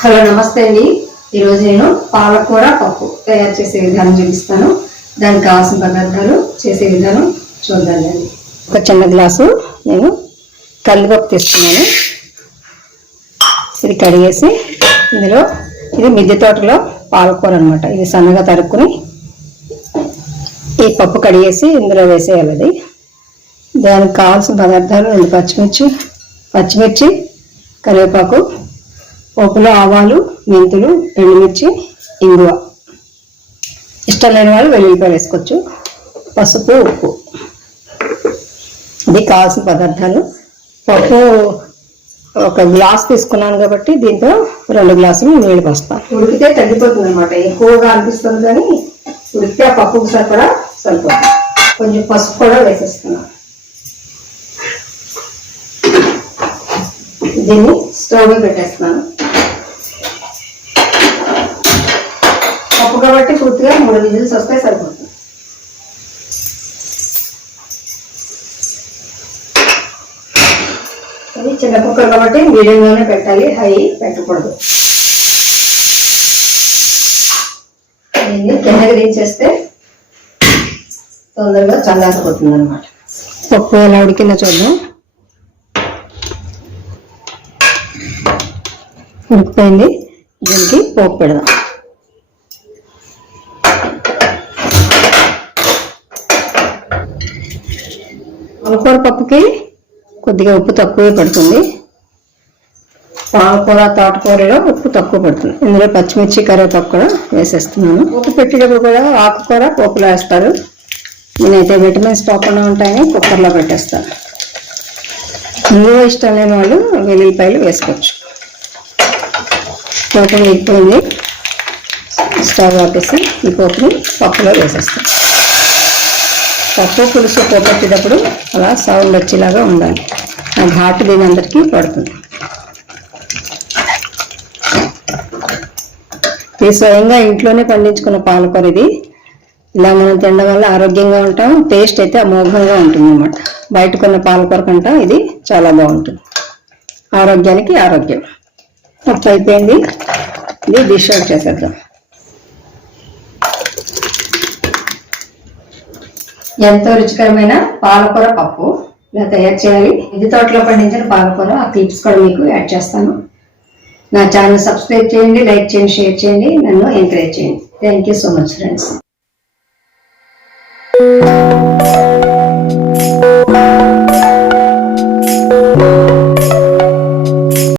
Hello నమస్తే అండి. ఈరోజు నేను పాలకూర పప్పు తయారు చేసే విధానం చూపిస్తాను. దానికి కావాల్సిన పదార్థాలు చేసే విధానం చూద్దామండి ఒక చిన్న గ్లాసు నేను కల్లుపప్పు తీసుకున్నాను. ఇది కడిగేసి ఇందులో ఇది మిద్దె తోటలో పాలకూర అనమాట ఇది సన్నగా తరుక్కుని ఈ పప్పు కడిగేసి ఇందులో వేసేయాలి అది. దానికి కావాల్సిన పదార్థాలు రెండు పచ్చిమిర్చి పచ్చిమిర్చి కరివేపాకు పోపులో ఆవాలు మెంతులు ఎండుమిర్చి ఇంగువ. ఇష్టం లేని వాళ్ళు వెల్లుల్లిపాయలు వేసుకోవచ్చు. పసుపు ఉప్పు. ఇది కావాల్సిన పదార్థాలు. పప్పు ఒక గ్లాస్ తీసుకున్నాను కాబట్టి దీంతో రెండు గ్లాసులు నీళ్ళు పోస్తాను ఉడికితే తగ్గిపోతుంది అనమాట ఎక్కువగా అనిపిస్తుంది కానీ ఉడికితే ఆ పప్పుకు సరిపడా సరిపోతుంది. కొంచెం పసుపు కూడా వేసేస్తున్నాను దీన్ని స్టవ్ పెట్టేస్తున్నాను. పప్పు కాబట్టి పూర్తిగా మూడు విజిల్స్ వస్తే సరిపోతుంది. ఇది చిన్న కుక్కర్ కాబట్టి మీడియంలోనే పెట్టాలి హై పెట్టకూడదు. దీన్ని కిందకి దించేస్తే తొందరగా చల్లారిపోతుంది అనమాట పప్పు ఎలా ఉడికిందో చూద్దాం. ఉడికిపోయింది దీనికి పోపు పెడదాం. పాలకూర పప్పుకి కొద్దిగా ఉప్పు తక్కువే పడుతుంది. పాలకూర తోటకూరలో ఉప్పు తక్కువ పడుతుంది. ఇందులో పచ్చిమిర్చి కరివేపాకు కూడా వేసేస్తున్నాను. ఉప్పు పెట్టేటప్పుడు కూడా ఆకుకూర పోపులో వేస్తారు. నేనైతే విటమిన్స్ పోకుండా ఉంటాయని కుక్కర్లో పెట్టేస్తాను. ఇంగువ ఇష్టం లేని వాళ్ళు వెల్లుల్లిపాయలు వేసుకోవచ్చు. పోపు వేగిపోయింది స్టవ్ ఆపేసి ఈ పోపుని పప్పులో వేసేస్తాం. పప్పు పులుసు పోపెట్టేటప్పుడు అలా సౌండ్ వచ్చేలాగా ఉండాలి. ఆ ఘాటు దీని అందరికీ పడుతుంది. ఇది స్వయంగా ఇంట్లోనే పండించుకున్న పాలకూర ఇది. ఇలా మనం తినడం వల్ల ఆరోగ్యంగా ఉంటాం టేస్ట్ అయితే అమోఘంగా ఉంటుంది అన్నమాట బయట కొన్న పాలకూర కంట ఇది చాలా బాగుంటుంది. ఆరోగ్యానికి ఆరోగ్యం. పప్పు అయిపోయింది ఇది డిష్ అవుట్ చేసేద్దాం. ఎంతో రుచికరమైన పాలకూర పప్పు ఇలా తయారు చేయాలి. ఇది తోటలో పండించిన పాలకూర. ఆ క్లిప్స్ కూడా మీకు యాడ్ చేస్తాను. నా ఛానల్ సబ్స్క్రైబ్ చేయండి లైక్ చేయండి షేర్ చేయండి. నన్ను ఎంకరేజ్ చేయండి. Thank you so much friends